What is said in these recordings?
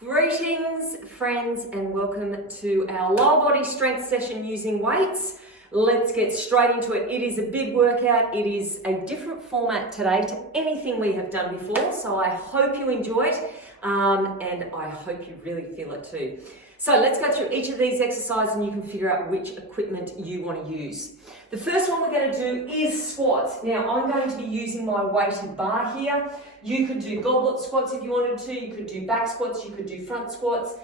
Greetings friends and welcome to our lower body strength session using weights. Let's get straight into it. It is a big workout. It is a different format today to anything we have done before, so I hope you enjoy it and I hope you really feel it too. So let's go through each of these exercises and you can figure out which equipment you want to use. The first one we're going to do is squats. Now I'm going to be using my weighted bar here. You could do goblet squats if you wanted to, you could do back squats, you could do front squats,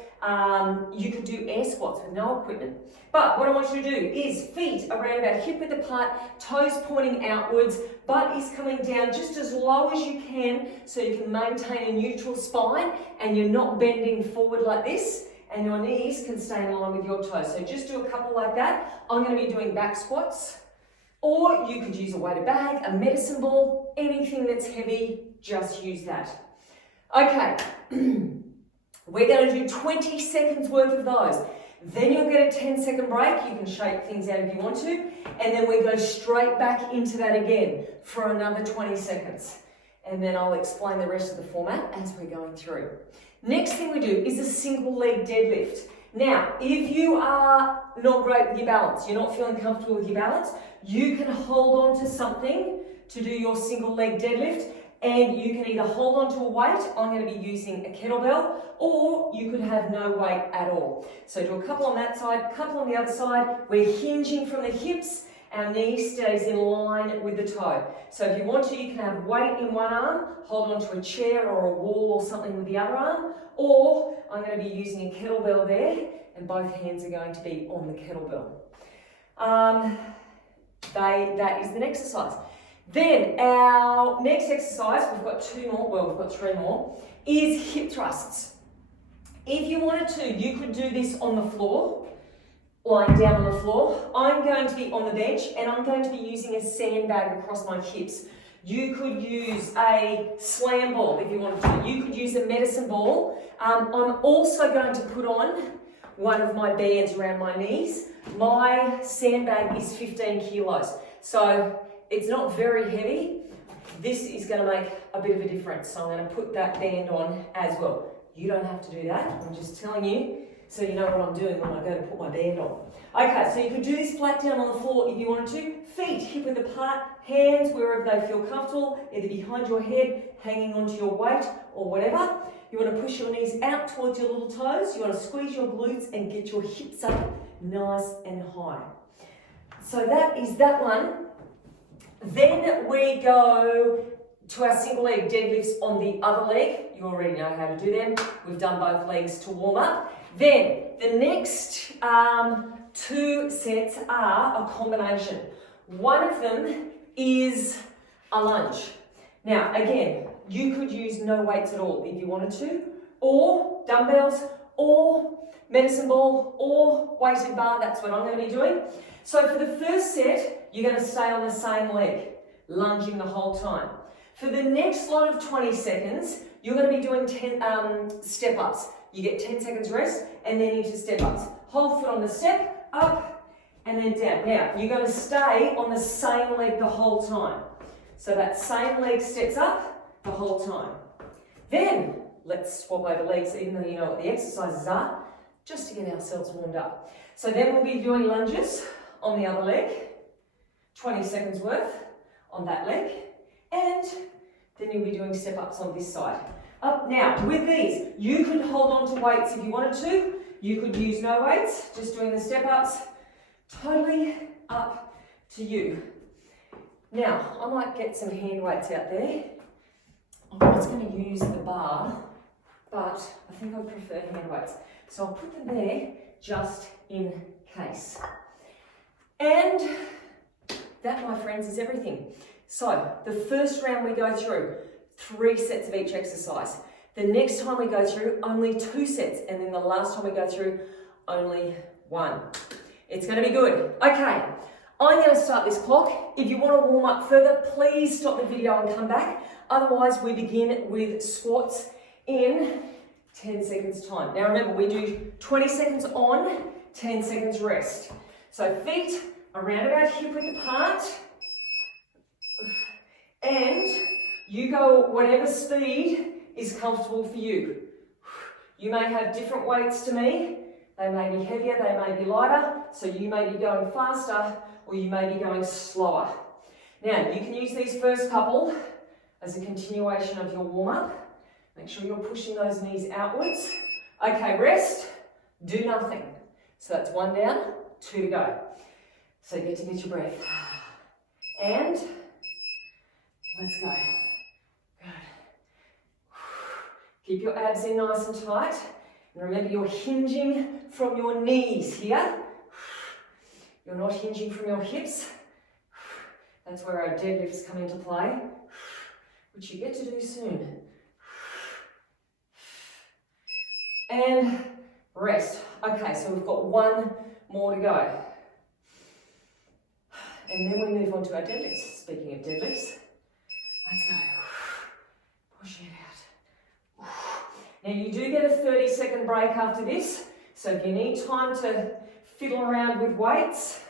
you could do air squats with no equipment. But what I want you to do is feet around about hip width apart, toes pointing outwards, butt is coming down just as low as you can so you can maintain a neutral spine and you're not bending forward like this. And your knees can stay in line with your toes. So just do a couple like that. I'm going to be doing back squats, or you could use a weighted bag, a medicine ball, anything that's heavy, just use that. Okay, we're going to do 20 seconds worth of those. Then you'll get a 10-second break. You can shake things out if you want to. And then we go straight back into that again for another 20 seconds. And then I'll explain the rest of the format as we're going through. Next thing we do is a single leg deadlift. Now, if you are not great with your balance, you're not feeling comfortable with your balance, you can hold on to something to do your single leg deadlift, and you can either hold on to a weight, I'm going to be using a kettlebell, or you could have no weight at all. So do a couple on that side, a couple on the other side. We're hinging from the hips. Our knee stays in line with the toe. So if you want to, you can have weight in one arm, hold onto a chair or a wall or something with the other arm, or I'm going to be using a kettlebell there, and both hands are going to be on the kettlebell. That is the next exercise. Then our next exercise, we've got two more, well we've got three more, is hip thrusts. If you wanted to, you could do this on the floor, lying down on the floor. I'm going to be on the bench and I'm going to be using a sandbag across my hips. You could use a slam ball if you wanted to. You could use a medicine ball. I'm also going to put on one of my bands around my knees. My sandbag is 15 kilos, so it's not very heavy. This is going to make a bit of a difference, so I'm going to put that band on as well. You don't have to do that, I'm just telling you so you know what I'm doing when I go to put my band on. Okay, so you could do this flat down on the floor if you wanted to. Feet hip width apart, hands wherever they feel comfortable, either behind your head, hanging onto your weight or whatever. You want to push your knees out towards your little toes. You want to squeeze your glutes and get your hips up nice and high. So that is that one. Then we go to our single leg deadlifts on the other leg. You already know how to do them. We've done both legs to warm up. Then the next two sets are a combination. One of them is a lunge. Now again, you could use no weights at all if you wanted to, or dumbbells, or medicine ball, or weighted bar. That's what I'm going to be doing. So for the first set, you're going to stay on the same leg, lunging the whole time. For the next lot of 20 seconds, you're going to be doing 10 step-ups. You get 10 seconds rest and then into step-ups. Hold foot on the step, up, and then down. Now, you're going to stay on the same leg the whole time. So that same leg steps up the whole time. Then, let's swap over legs, even though you know what the exercises are, just to get ourselves warmed up. So then we'll be doing lunges on the other leg, 20 seconds worth on that leg, and then you'll be doing step-ups on this side. Up now, with these, you could hold on to weights if you wanted to. You could use no weights, just doing the step-ups. Totally up to you. Now, I might get some hand weights out there. I'm just going to use the bar, but I think I prefer hand weights. So I'll put them there just in case. And that, my friends, is everything. So the first round we go through, 3 sets of each exercise. The next time we go through, only 2 sets. And then the last time we go through, only 1. It's going to be good. Okay, I'm going to start this clock. If you want to warm up further, please stop the video and come back. Otherwise, we begin with squats in 10 seconds time. Now remember, we do 20 seconds on, 10 seconds rest. So feet around about hip width apart. And you go whatever speed is comfortable for you. You may have different weights to me. They may be heavier, they may be lighter, so you may be going faster or you may be going slower. Now, you can use these first couple as a continuation of your warm-up. Make sure you're pushing those knees outwards. Okay, rest, do nothing. So that's 1 down, 2 to go. So you get to get your breath. And let's go. Good. Keep your abs in nice and tight. And remember, you're hinging from your knees here. You're not hinging from your hips. That's where our deadlifts come into play, which you get to do soon. And rest. Okay, so we've got 1 more to go. And then we move on to our deadlifts. Speaking of deadlifts, let's go. Push it out. Now you do get a 30-second break after this, so if you need time to fiddle around with weights,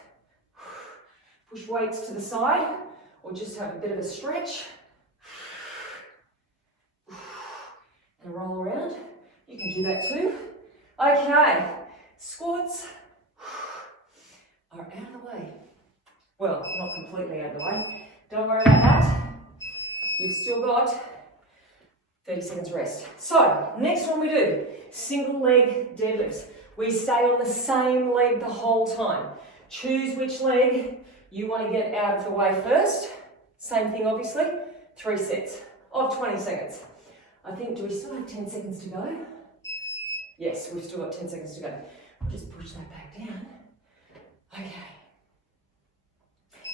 push weights to the side, or just have a bit of a stretch, and roll around, you can do that too. Okay, squats are out of the way. Well, not completely out of the way. Don't worry about that. You've still got 30 seconds rest. So, next one we do, single leg deadlifts. We stay on the same leg the whole time. Choose which leg you want to get out of the way first. Same thing, obviously. 3 sets of 20 seconds. I think, do we still have 10 seconds to go? Yes, we've still got 10 seconds to go. We'll just push that back down. Okay.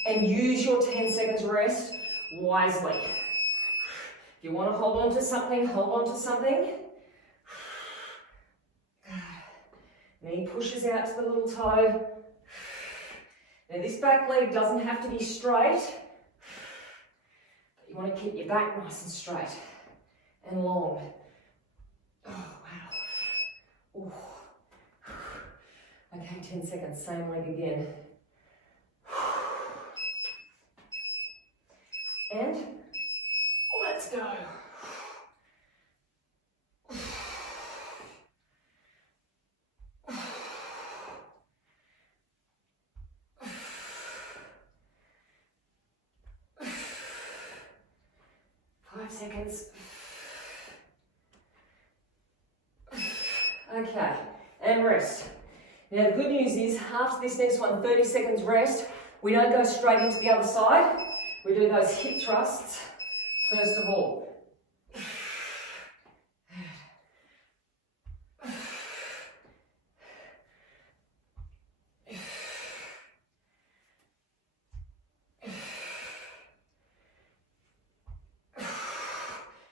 And use your 10 seconds rest wisely. If you want to hold on to something, hold on to something. Knee pushes out to the little toe. Now this back leg doesn't have to be straight, but you want to keep your back nice and straight and long. Oh, wow. Ooh. Okay, 10 seconds, same leg again. And let's go. 5 seconds. Okay, and rest. Now the good news is, after this next one, 30 seconds rest, we don't go straight into the other side. We do those hip thrusts first of all.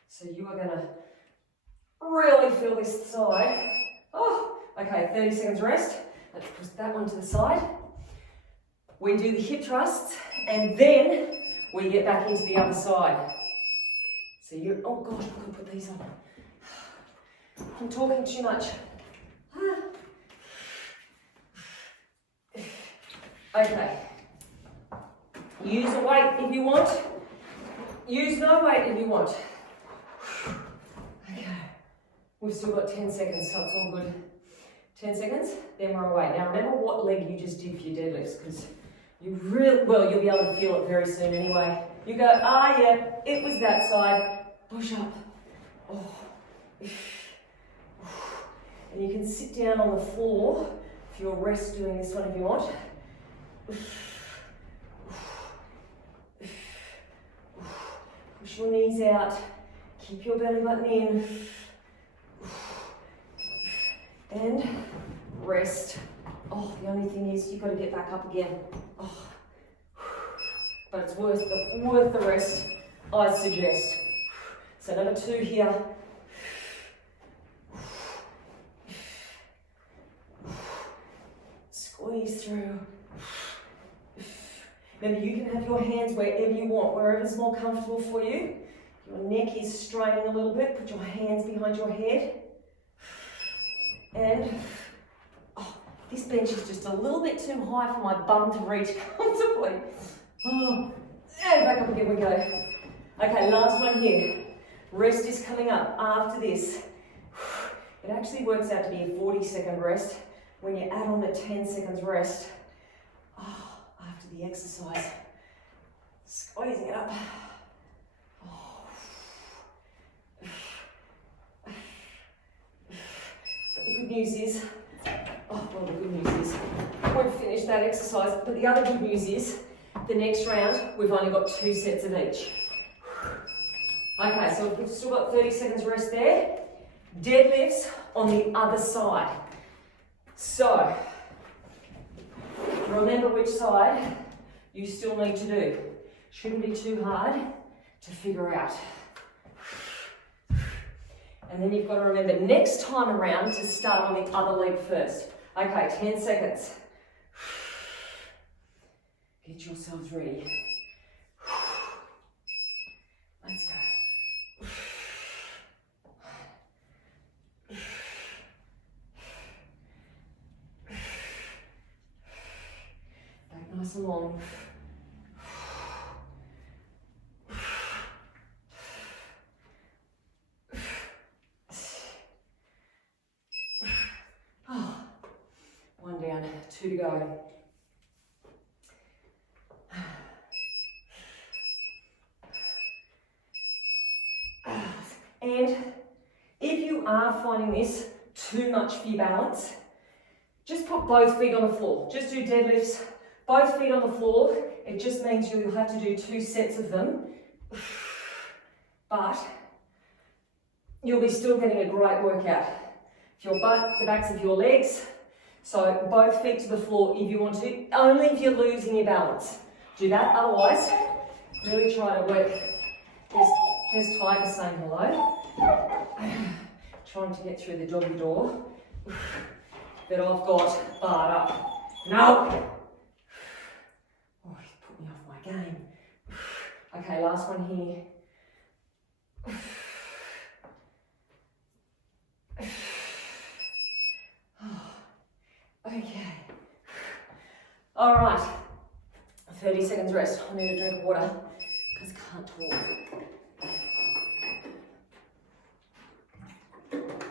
So you are going to really feel this side. Oh, okay, 30 seconds rest. Let's push that one to the side. We do the hip thrusts and then we get back into the other side. So you, oh gosh, I could put these on. I'm talking too much. Okay. Use a weight if you want. Use no weight if you want. Okay. We've still got 10 seconds, so it's all good. 10 seconds, then we're away. Now remember what leg you just did for your deadlifts, because you really, well, you'll be able to feel it very soon anyway. You go, ah, yeah, it was that side. Push up. Oh. And you can sit down on the floor for your rest doing this one if you want. Push your knees out. Keep your belly button in. And rest. Oh, the only thing is you've got to get back up again. Oh. But it's worth the rest, I suggest. So number 2 here. Squeeze through. Remember, you can have your hands wherever you want, wherever's more comfortable for you. Your neck is straining a little bit. Put your hands behind your head. And oh, this bench is just a little bit too high for my bum to reach comfortably. Oh, and back up again we go. Okay, last one here. Rest is coming up after this. It actually works out to be a 40-second rest when you add on the 10 seconds rest after the exercise. Squeezing it up. But the good news is, we've finished that exercise, but the other good news is, the next round, we've only got 2 sets of each. Okay, so we've still got 30 seconds rest there. Deadlifts on the other side. So, remember which side you still need to do. Shouldn't be too hard to figure out. And then you've got to remember next time around to start on the other leg first. Okay, 10 seconds. Get yourselves ready. Let's go. Back nice and long. One down, 2 to go. And if you are finding this too much for your balance, just put both feet on the floor. Just do deadlifts, both feet on the floor. It just means you'll have to do 2 sets of them, but you'll be still getting a great workout. Your butt, the backs of your legs. So both feet to the floor if you want to, only if you're losing your balance. Do that, otherwise, really try to work. There's Tiger saying hello. Trying to get through the doggy door. But I've got barred up. No! Oh, he's put me off my game. Okay, last one here. Okay. All right. 30 seconds rest. I need a drink of water because I can't talk.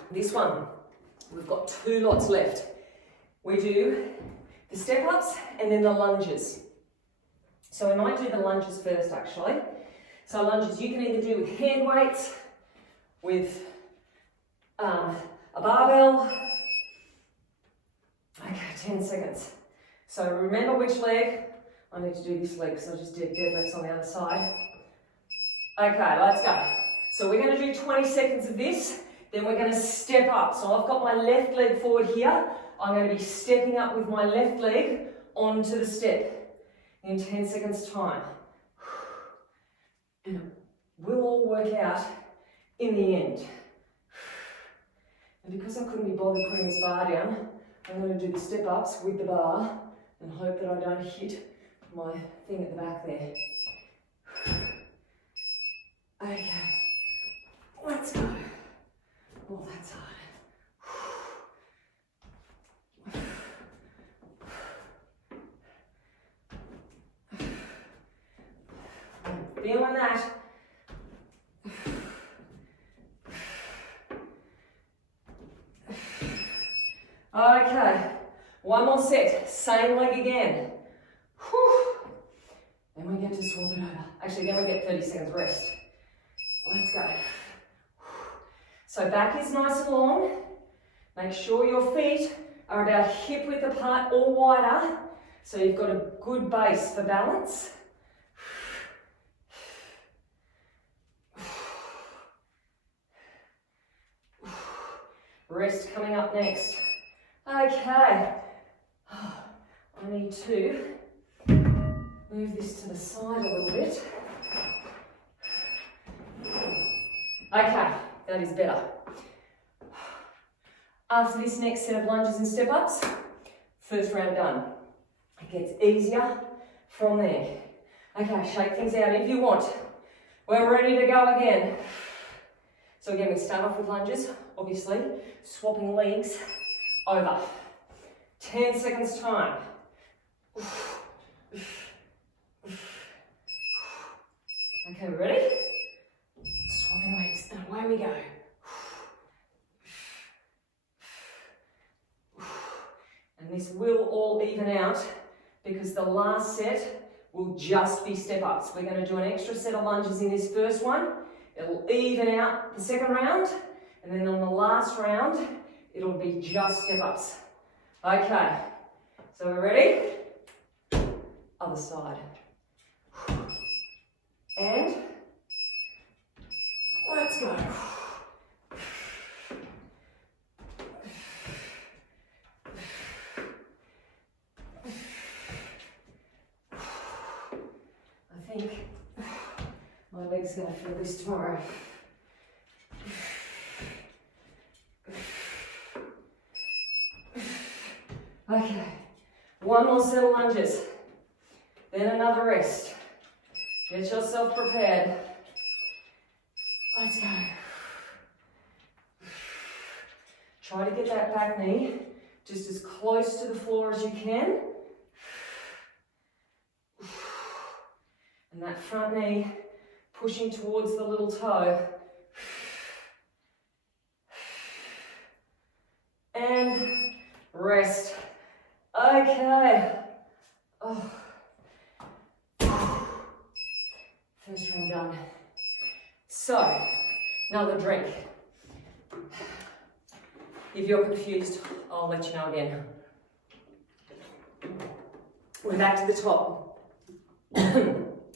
This one, we've got 2 lots left. We do the step-ups and then the lunges. So we might do the lunges first, actually. So lunges you can either do with hand weights, with a barbell. Okay, 10 seconds. So remember which leg. I need to do this leg because I just did deadlifts on the other side. Okay, let's go. So we're going to do 20 seconds of this. Then we're going to step up. So I've got my left leg forward here. I'm going to be stepping up with my left leg onto the step in 10 seconds time. And it will all work out in the end. And because I couldn't be bothered putting this bar down, I'm going to do the step ups with the bar and hope that I don't hit my thing at the back there. Okay, let's go. Oh, that's hard. I'm feeling that. Okay, one more set, same leg again. Whew. Then we get to swap it over. Actually, then we get 30 seconds rest. Let's go. So back is nice and long. Make sure your feet are about hip width apart or wider, so you've got a good base for balance. Rest coming up next. Okay, I need to move this to the side a little bit. Okay, that is better. After this next set of lunges and step-ups, first round done. It gets easier from there. Okay, shake things out if you want. We're ready to go again. So again, we start off with lunges, obviously, swapping legs over. 10 seconds time. Okay, ready? Swapping legs, and away we go. this will all even out because the last set will just be step-ups. We're going to do an extra set of lunges in this first one. It'll even out the second round, and then on the last round, it'll be just step-ups. Okay, so we're ready? Other side. And let's go. I think my legs are going to feel this tomorrow. Okay, one more set of lunges, then another rest. Get yourself prepared. Let's go. Try to get that back knee just as close to the floor as you can. And that front knee pushing towards the little toe. And rest. Okay. Oh. First round done. So, another drink. If you're confused, I'll let you know again. We're back to the top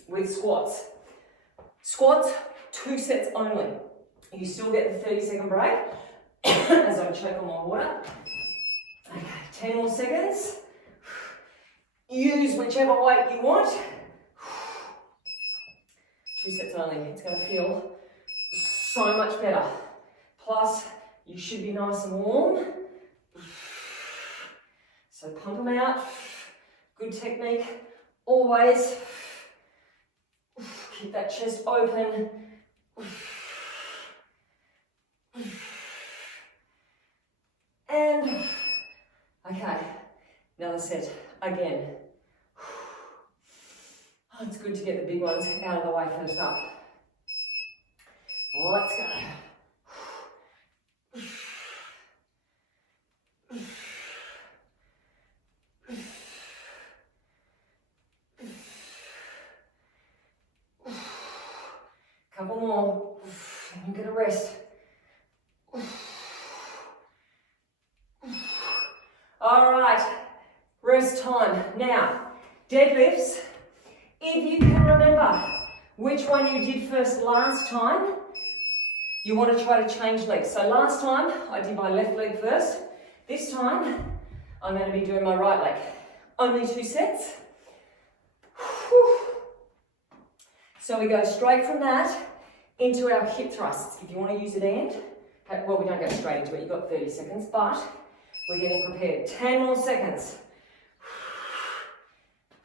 with squats. Squats, 2 sets only. You still get the 30-second break as I choke on my water. Okay, 10 more seconds. Use whichever weight you want. 2 sets only. It's going to feel so much better. Plus, you should be nice and warm. So pump them out. Good technique. Always. Keep that chest open. And, okay, another set again. Oh, it's good to get the big ones out of the way first up. Let's go. Couple more. I'm gonna rest. All right, rest time. Now, deadlifts. If you can remember which one you did first last time, you want to try to change legs. So last time, I did my left leg first. This time, I'm going to be doing my right leg. Only 2 sets. Whew. So we go straight from that into our hip thrusts. If you want to use it and, well, we don't go straight into it. You've got 30 seconds, but we're getting prepared. 10 more seconds.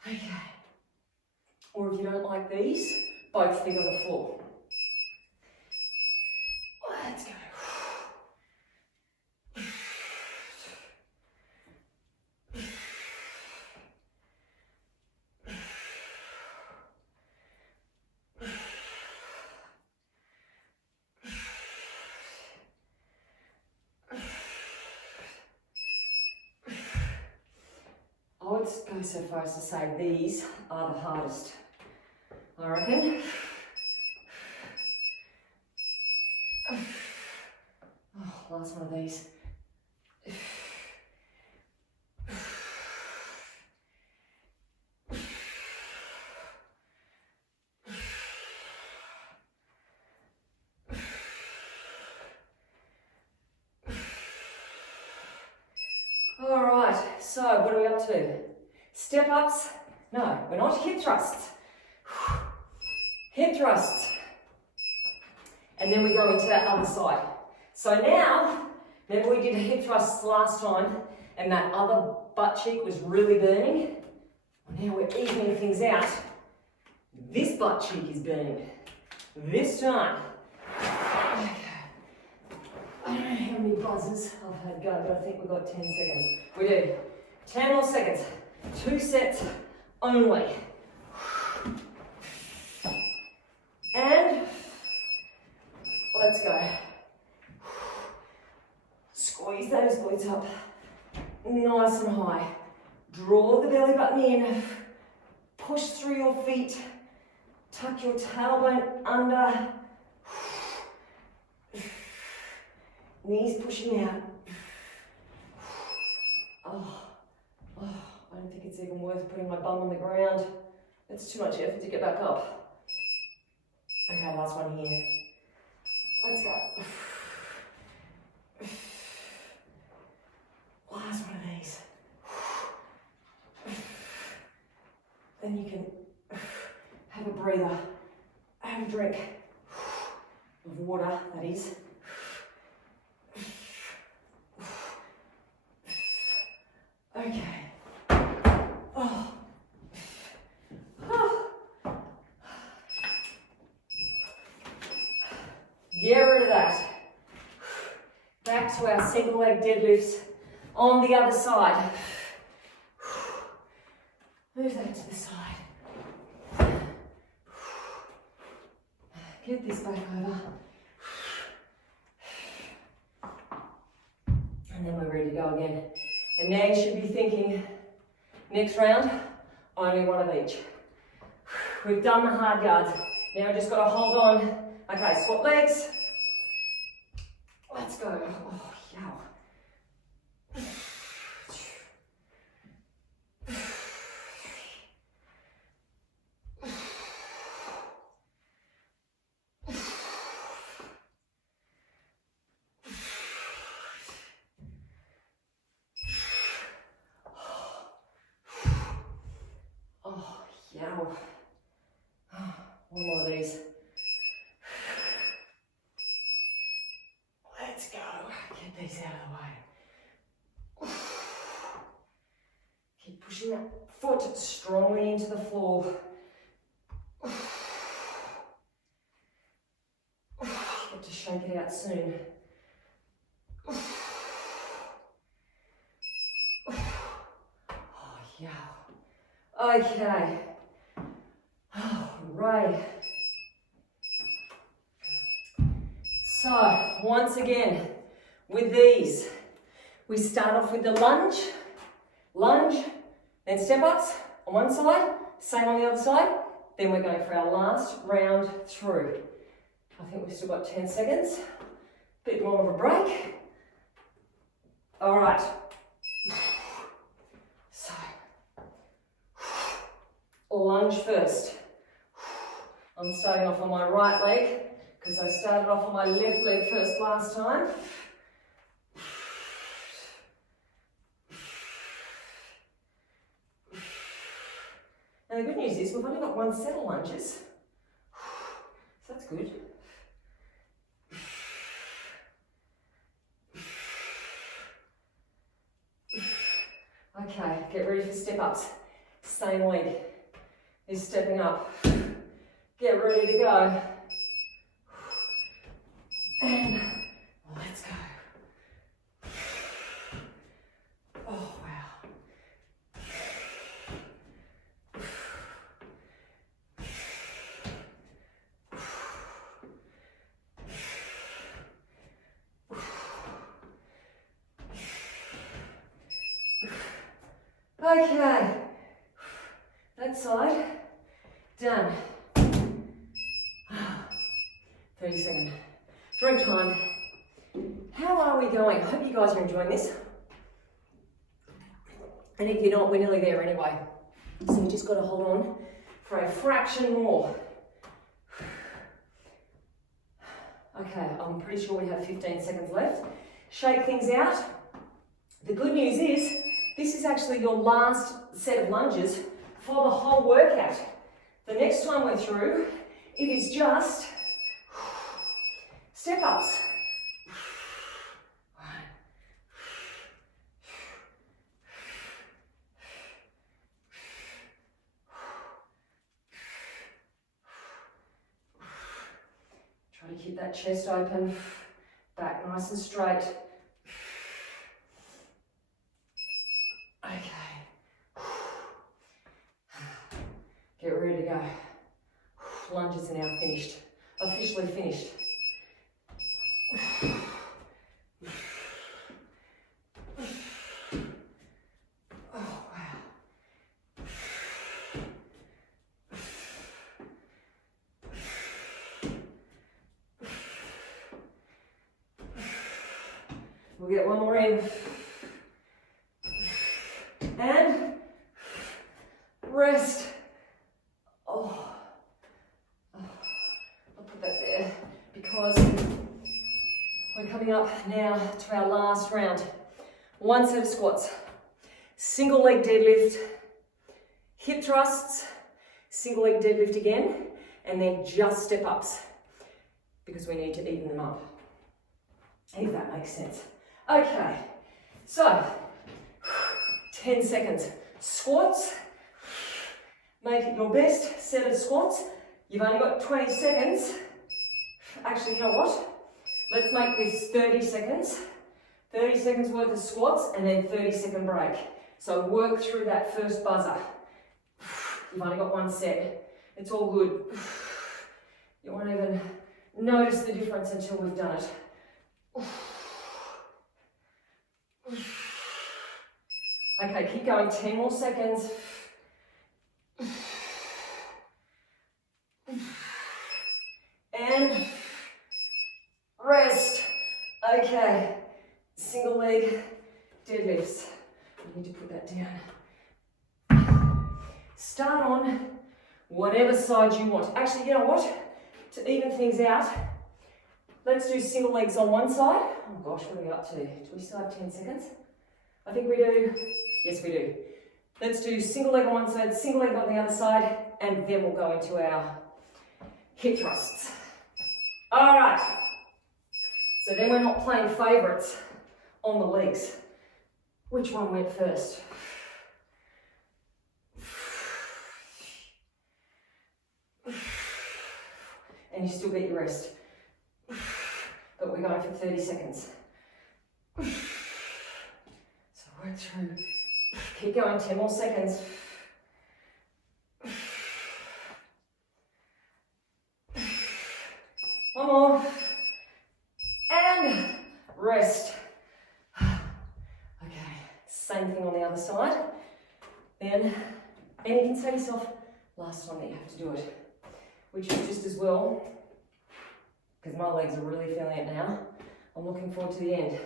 Okay. Or if you don't like these, both feet on the floor. Let's go. I would go so far as to say these are the hardest, I reckon. Oh, last one of these. All right, so what are we up to? Step ups? No, we're not hip thrusts. Hip thrusts. And then we go into that other side. So now, remember we did a hip thrust last time and that other butt cheek was really burning? Well, now we're evening things out. This butt cheek is burning. This time. Okay. I don't know how many buzzes I've had go, but I think we've got 10 seconds. We do. 10 more seconds. 2 sets only. And let's go. Squeeze those glutes up nice and high. Draw the belly button in. Push through your feet. Tuck your tailbone under. Knees pushing out. Oh, I don't think it's even worth putting my bum on the ground. It's too much effort to get back up. Okay, last one here. Let's go. Last one of these. Then you can have a breather, have a drink of water, that is. Okay. Oh. Get rid of that. Back to our single leg deadlifts on the other side. Move that to the side. Get this back over. And then we're ready to go again. And now you should be thinking, next round, only one of each. We've done the hard yards. Now we've just got to hold on. Okay, swap legs. Let's go. Oh, yow. Oh, yow. One more of these. Let's go. Get these out of the way. Keep pushing that foot strongly into the floor. Got to shake it out soon. Oh, yeah. Okay. Oh, right. So, once again, with these, we start off with the lunge, then step ups on one side, same on the other side. Then we're going for our last round through. I think we've still got 10 seconds. Bit more of a break. All right. So, lunge first. I'm starting off on my right leg because I started off on my left leg first last time. And the good news is we've only got one set of lunges, so that's good. Okay, get ready for step ups. Same leg is stepping up. Get ready to go. And let's go. Oh, wow. Okay, that side, done. 30 seconds. Drink time. How are we going? I hope you guys are enjoying this. And if you're not, we're nearly there anyway. So we just got to hold on for a fraction more. Okay, I'm pretty sure we have 15 seconds left. Shake things out. The good news is, this is actually your last set of lunges for the whole workout. The next time we're through, it is just step ups. Try to keep that chest open, back nice and straight. Okay. Get ready to go. Lunges are now finished. Officially finished. Oh, wow. We'll get one more in. And rest. Oh. I'll put that there because we're coming up now to our last round. One set of squats, single leg deadlift, hip thrusts, single leg deadlift again, and then just step ups because we need to even them up, if that makes sense. Okay, so 10 seconds. Squats, make it your best set of squats. You've only got 20 seconds. Actually, you know what? Let's make this 30 seconds. 30 seconds worth of squats and then 30-second break. So work through that first buzzer. You've only got one set. It's all good. You won't even notice the difference until we've done it. Okay, keep going. 10 more seconds. And rest. Okay. Single leg deadlifts. I need to put that down. Start on whatever side you want. Actually, you know what? To even things out, let's do single legs on one side. Oh gosh, what are we up to? Do we still have 10 seconds? I think we do. Yes, we do. Let's do single leg on one side, single leg on the other side, and then we'll go into our hip thrusts. All right. So then we're not playing favourites on the legs. Which one went first? And you still get your rest. But we're going for 30 seconds. So work through. Keep going, 10 more seconds. One more. And rest. Okay, same thing on the other side. Then, and you can say to yourself, last time that you have to do it, which is just as well, because my legs are really feeling it now. I'm looking forward to the end.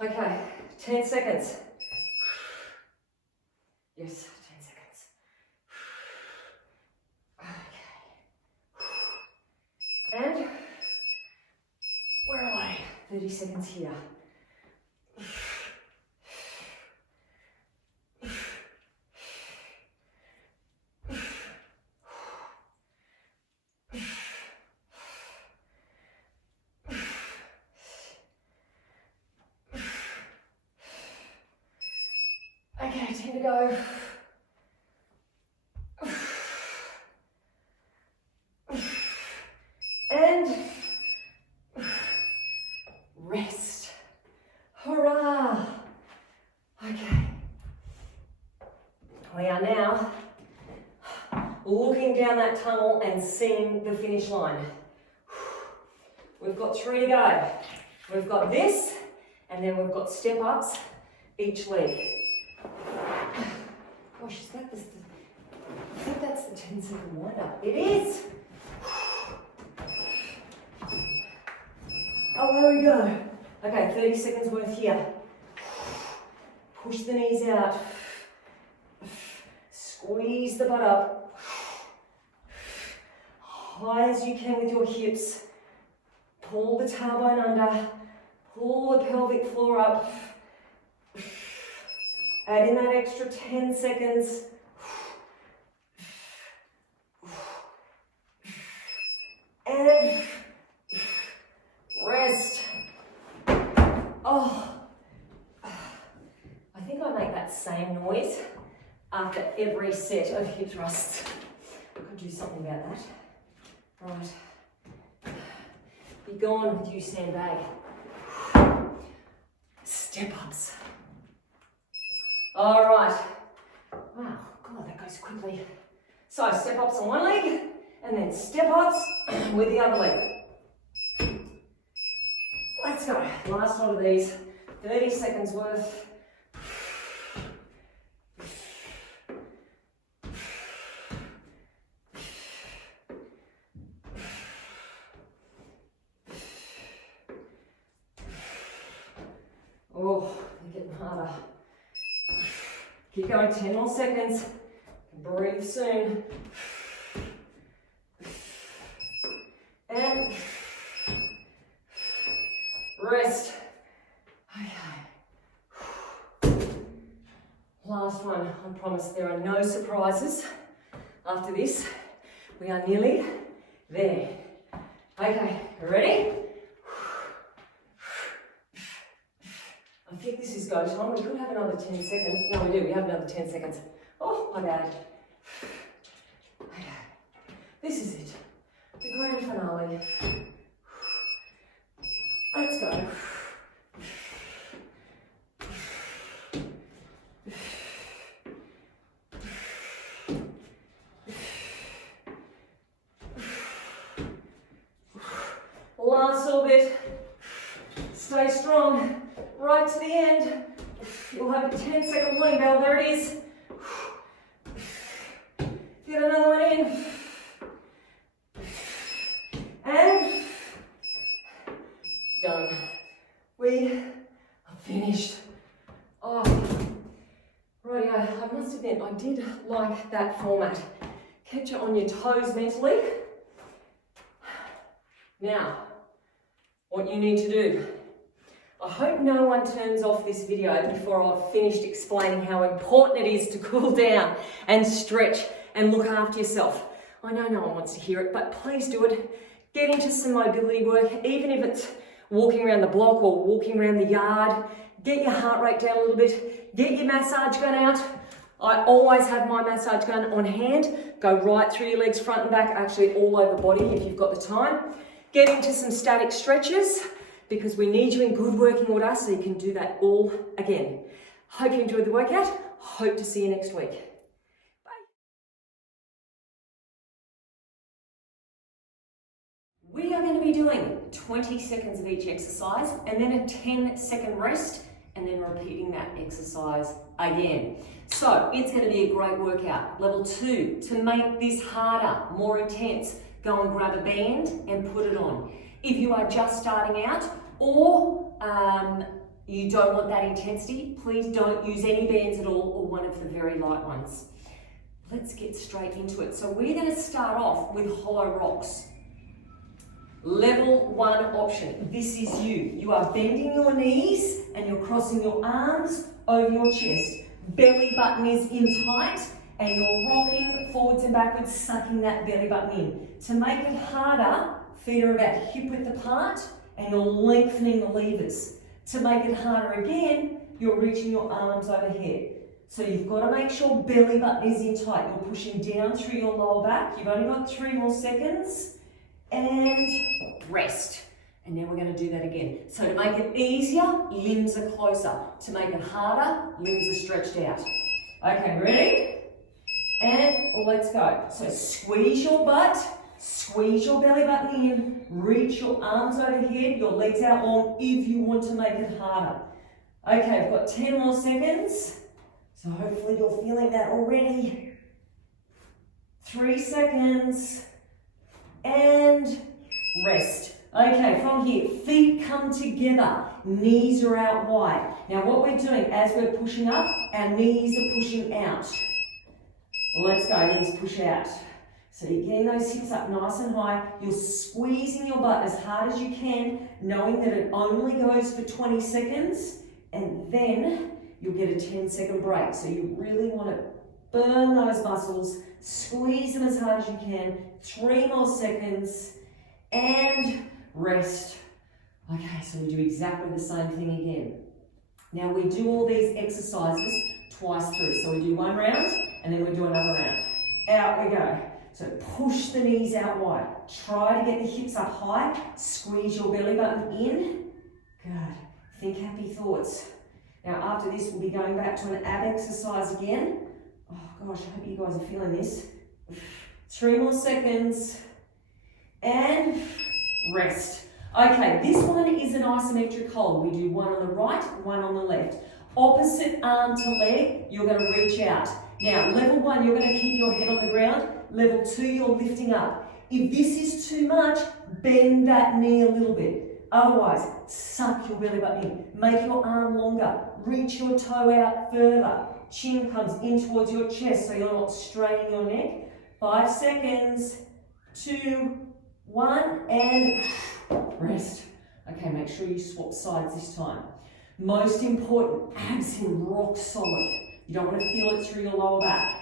Okay, 10 seconds. Yes, 10 seconds. Okay. And where am I? 30 seconds here. Okay, 10 to go. And rest. Hurrah! Okay. We are now looking down that tunnel and seeing the finish line. We've got 3 to go. We've got this, and then we've got step ups each leg. Gosh, is that I think that's the 10-second wind up. It is! Oh, there we go. Okay, 30 seconds worth here. Push the knees out. Squeeze the butt up. High as you can with your hips. Pull the tailbone under. Pull the pelvic floor up. Add in that extra 10 seconds. And rest. Oh, I think I make that same noise after every set of hip thrusts. I could do something about that. Right. Be gone with you, sandbag. Step ups. All right. Wow, God, that goes quickly. So step ups on one leg, and then step ups with the other leg. Let's go. Last one of these. 30 seconds worth. Oh, they're getting harder. Keep going, 10 more seconds. Breathe soon. And rest. Okay. Last one. I promise there are no surprises after this. We are nearly there. Okay, ready? I think this is go time. We could have another 10 seconds. No, we do. We have another 10 seconds. Oh, my bad. Okay. This is it. The grand finale. Let's go. Last little bit. Stay strong. Right to the end. You'll have a 10-second warning bell. There it is. Get another one in. And done. We are finished. Oh, rightio. I must admit, I did like that format. Kept you on your toes mentally. Now, what you need to do. I hope no one turns off this video before I've finished explaining how important it is to cool down and stretch and look after yourself. I know no one wants to hear it, but please do it. Get into some mobility work, even if it's walking around the block or walking around the yard. Get your heart rate down a little bit. Get your massage gun out. I always have my massage gun on hand. Go right through your legs, front and back, actually all over body if you've got the time. Get into some static stretches, because we need you in good working order so you can do that all again. Hope you enjoyed the workout. Hope to see you next week. Bye. We are going to be doing 20 seconds of each exercise and then a 10-second rest and then repeating that exercise again. So it's going to be a great workout. Level 2, to make this harder, more intense, go and grab a band and put it on. If you are just starting out or you don't want that intensity, please don't use any bands at all or one of the very light ones. Let's get straight into it. So we're going to start off with hollow rocks. Level 1 option. This is you. You are bending your knees and you're crossing your arms over your chest. Belly button is in tight and you're rocking forwards and backwards, sucking that belly button in. To make it harder, feet are about hip width apart and you're lengthening the levers. To make it harder again, you're reaching your arms overhead. So you've got to make sure belly button is in tight. You're pushing down through your lower back. You've only got 3 more seconds. And rest. And then we're going to do that again. So to make it easier, limbs are closer. To make it harder, limbs are stretched out. Okay, ready? And let's go. So squeeze your butt, squeeze your belly button in, reach your arms overhead, your legs out long if you want to make it harder. Okay, we've got 10 more seconds. So hopefully you're feeling that already. 3 seconds. And rest. Okay, from here, feet come together, knees are out wide. Now what we're doing as we're pushing up, our knees are pushing out. Let's go, knees push out. So you're getting those hips up nice and high. You're squeezing your butt as hard as you can, knowing that it only goes for 20 seconds, and then you'll get a 10-second break. So you really want to burn those muscles, squeeze them as hard as you can. 3 more seconds, and rest. Okay, so we do exactly the same thing again. Now we do all these exercises twice through. So we do 1 round, and then we do another round. Out we go. So push the knees out wide. Try to get the hips up high. Squeeze your belly button in. Good. Think happy thoughts. Now after this, we'll be going back to an ab exercise again. Oh gosh, I hope you guys are feeling this. 3 more seconds. And rest. Okay, this one is an isometric hold. We do 1 on the right, 1 on the left. Opposite arm to leg, you're going to reach out. Now, level 1, you're going to keep your head on the ground. Level 2, you're lifting up. If this is too much, bend that knee a little bit. Otherwise, suck your belly button in. Make your arm longer. Reach your toe out further. Chin comes in towards your chest so you're not straining your neck. 5 seconds. 2, 1, and rest. Okay, make sure you swap sides this time. Most important, abs in rock solid. You don't want to feel it through your lower back.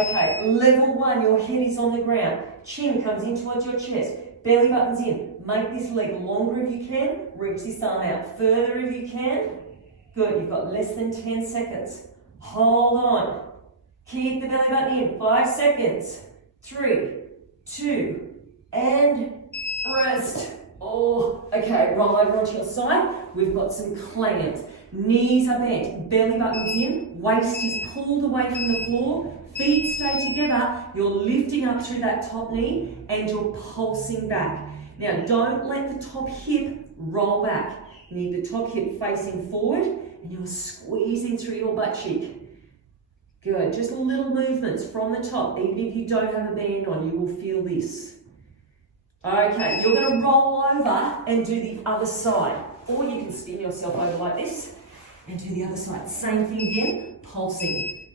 Okay, level 1, your head is on the ground. Chin comes in towards your chest. Belly button's in. Make this leg longer if you can. Reach this arm out further if you can. Good, you've got less than 10 seconds. Hold on. Keep the belly button in. 5 seconds. 3, 2, and rest. Oh, okay, roll over onto your side. We've got some clams. Knees are bent, belly button's in, waist is pulled away from the floor, feet stay together, you're lifting up through that top knee and you're pulsing back. Now don't let the top hip roll back. You need the top hip facing forward and you're squeezing through your butt cheek. Good, just little movements from the top. Even if you don't have a band on, you will feel this. Okay, you're going to roll over and do the other side. Or you can spin yourself over like this and do the other side. Same thing again, pulsing.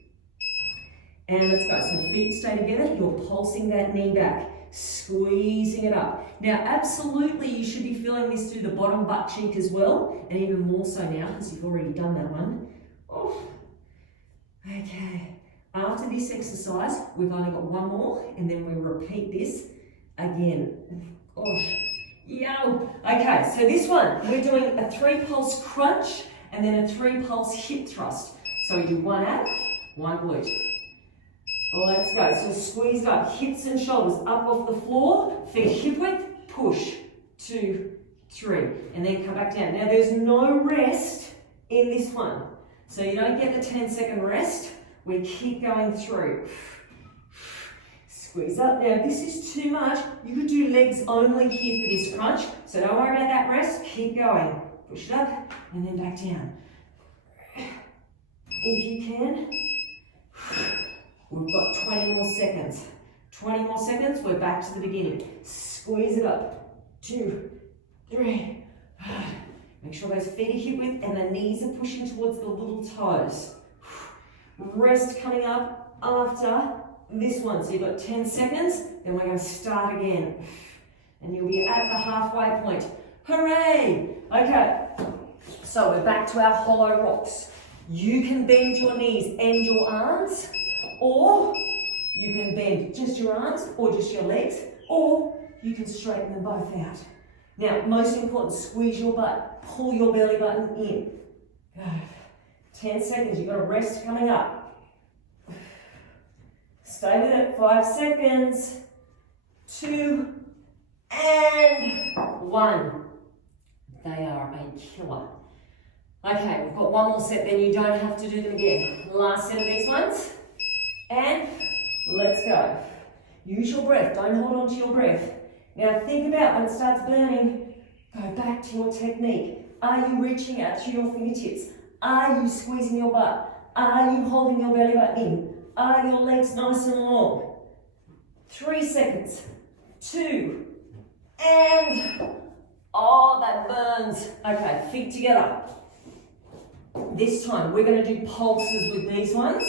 And let's go. So feet stay together, you're pulsing that knee back, squeezing it up. Now, absolutely, you should be feeling this through the bottom butt cheek as well, and even more so now because you've already done that one. Oh. Okay, after this exercise, we've only got one more, and then we repeat this again. Oh, yo. Okay, so this one, we're doing a 3 pulse crunch and then a 3 pulse hip thrust. So we do one ab, one glute. Let's go. So squeeze it up, hips and shoulders up off the floor, feet hip width, push. 2, 3, and then come back down. Now there's no rest in this one. So you don't get the 10-second rest. We keep going through. Squeeze up. Now, if this is too much, you could do legs only here for this crunch. So don't worry about that rest. Keep going. Push it up and then back down. If you can. We've got 20 more seconds. 20 more seconds. We're back to the beginning. Squeeze it up. 2, 3. Make sure those feet are hip width and the knees are pushing towards the little toes. Rest coming up after this one. So you've got 10 seconds, then we're going to start again. And you'll be at the halfway point. Hooray! Okay, so we're back to our hollow rocks. You can bend your knees and your arms, or you can bend just your arms or just your legs, or you can straighten them both out. Now, most important, squeeze your butt, pull your belly button in. Good. 10 seconds, you've got a rest coming up. Stay with it, 5 seconds, 2, and 1. They are a killer. Okay, we've got one more set, then you don't have to do them again. Last set of these ones, and let's go. Use your breath, don't hold on to your breath. Now think about when it starts burning, go back to your technique. Are you reaching out through your fingertips? Are you squeezing your butt? Are you holding your belly button in? Are your legs nice and long? 3 seconds, 2, and, oh, that burns. Okay, feet together. This time, we're going to do pulses with these ones.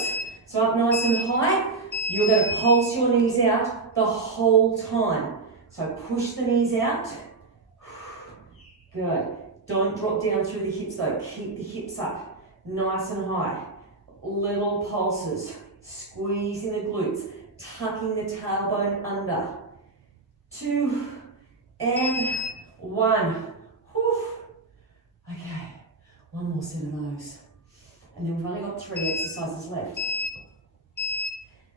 So up nice and high, you're going to pulse your knees out the whole time. So push the knees out. Good. Don't drop down through the hips though. Keep the hips up, nice and high. Little pulses, squeezing the glutes, tucking the tailbone under. 2, and 1. Whew. Okay, one more set of those. And then we've only got 3 exercises left.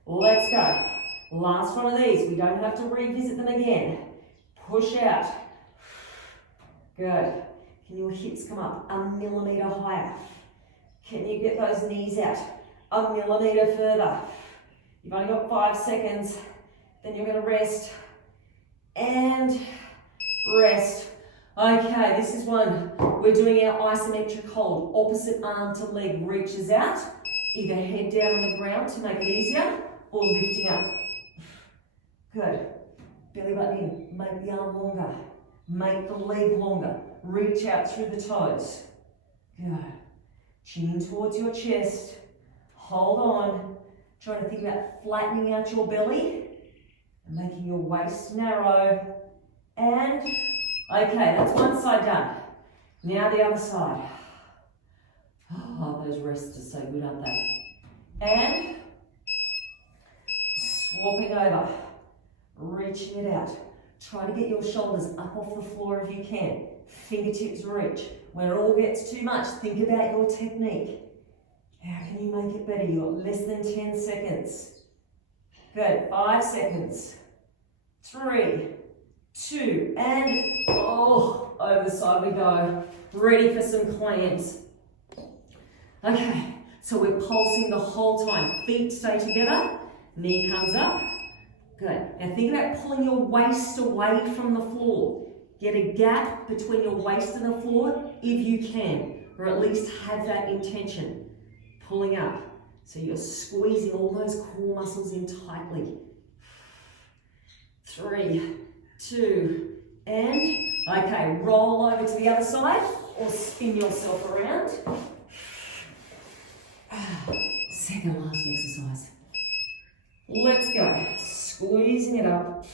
Let's go. Last one of these. We don't have to revisit them again. Push out. Good. Can your hips come up 1 millimetre higher? Can you get those knees out 1 millimetre further? You've only got 5 seconds. Then you're going to rest. And rest. Okay, this is one. We're doing our isometric hold. Opposite arm to leg reaches out. Either head down on the ground to make it easier, or lifting up. Good. Belly button in. Make the arm longer. Make the leg longer. Reach out through the toes. Good. Chin towards your chest. Hold on. Try to think about flattening out your belly and making your waist narrow. And, okay, that's one side done. Now the other side. Oh, those rests are so good, aren't they? And swapping over. Reaching it out. Try to get your shoulders up off the floor if you can. Fingertips reach. When it all gets too much, think about your technique. How can you make it better? You've got less than 10 seconds. Good, 5 seconds. 3, 2, and oh, over the side we go. Ready for some clams. Okay, so we're pulsing the whole time. Feet stay together, knee comes up. Good. Now think about pulling your waist away from the floor. Get a gap between your waist and the floor if you can, or at least have that intention. Pulling up. So you're squeezing all those core muscles in tightly. 3, 2, and okay, roll over to the other side or spin yourself around. Second last exercise. Let's go. Squeezing it up.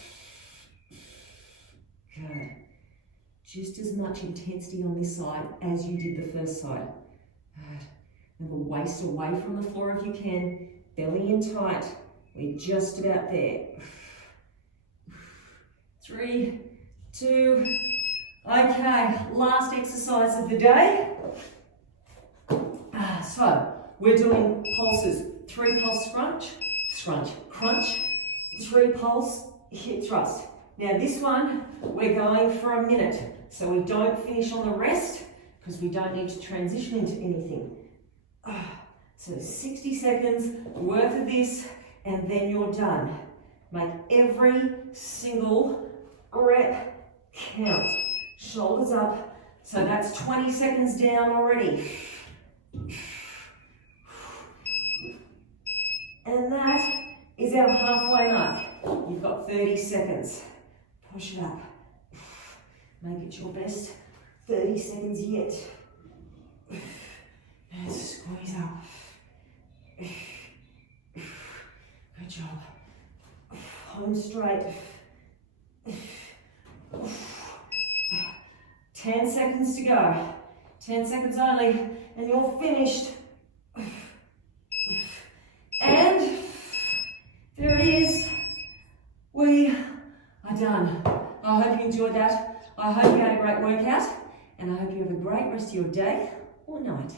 Good. Just as much intensity on this side as you did the first side. Good. Remember, waist away from the floor if you can. Belly in tight. We're just about there. 3, 2, okay, last exercise of the day. So, we're doing pulses. 3 pulse scrunch, crunch, 3 pulse hip thrust. Now this one, we're going for a minute. So we don't finish on the rest because we don't need to transition into anything. So 60 seconds worth of this and then you're done. Make every single rep count. Shoulders up. So that's 20 seconds down already. And that is our halfway mark. You've got 30 seconds. Push it up. Make it your best 30 seconds yet. And squeeze up. Good job. Home straight. 10 seconds to go. 10 seconds only, and you're finished. And there it is. We are done. I hope you enjoyed that. I hope you had a great workout, and I hope you have a great rest of your day or night.